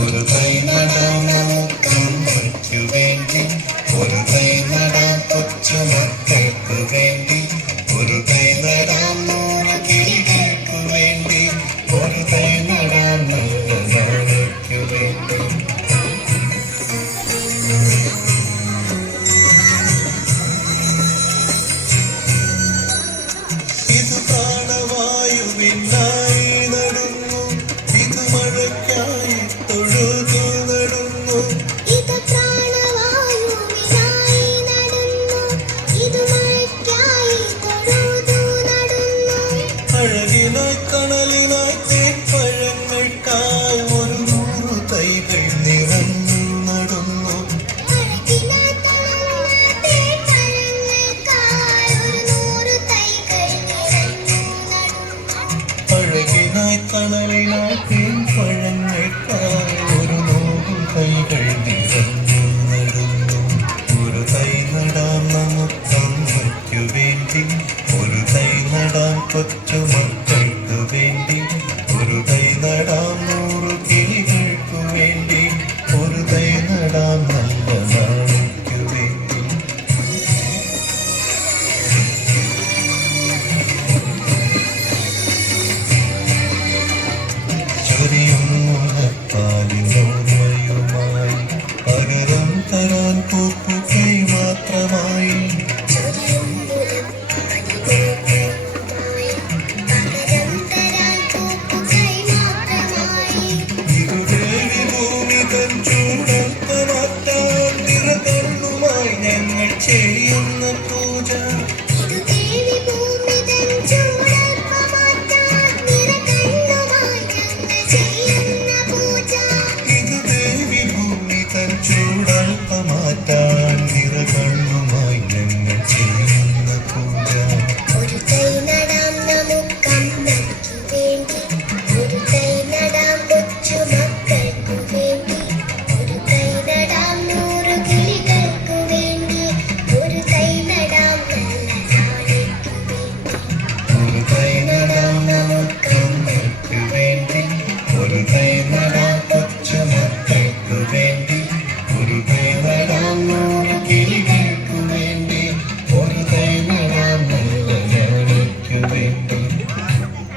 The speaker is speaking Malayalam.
ஒரு கை நடக்கும் வேண்டி ஒரு கை நட புற்று மக்களுக்கு வேண்டி. കടലിനായി കണലിനായി തേപ്പഴങ്ങൾക്കായി ഒരു നൂറ് തൈകൾ നിറഞ്ഞു നടന്നു. പഴകിനായി കണലിനായി തേപ്പഴങ്ങൾക്കായി ഒരു നൂറ് തൈകൾ നിറഞ്ഞു നടന്നു. ഒരു തൈ നടാം നമുക്കമ്മയ്ക്കു വേണ്ടി. ഒരു തൈ നടാം കൊച്ചുമക്കൾ ചെയ്യുന്ന